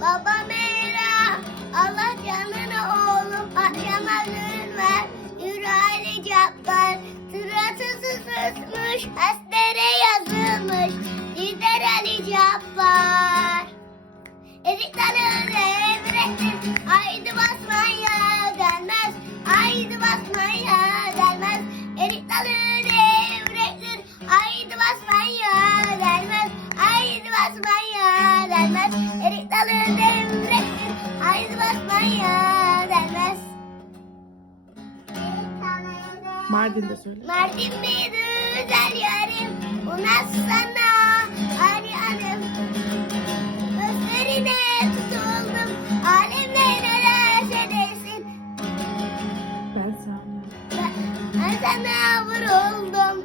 Baba Meyra, Allah canına oğlum patlama gül ver. Yüreğli cabbar, sırası susmuş, hastere yazılmış. Lider Ali Cabbar. Erik tanrı evrektir, haydi basmaya gelmez. Haydi basmaya gelmez. Erik tanrı Mardin'de söyle. Mardin bir güzel yarim. Ona sana Hanım Gözlerine tutuldum. Alemle neler edersin Ben sana. Ben, ben sana vuruldum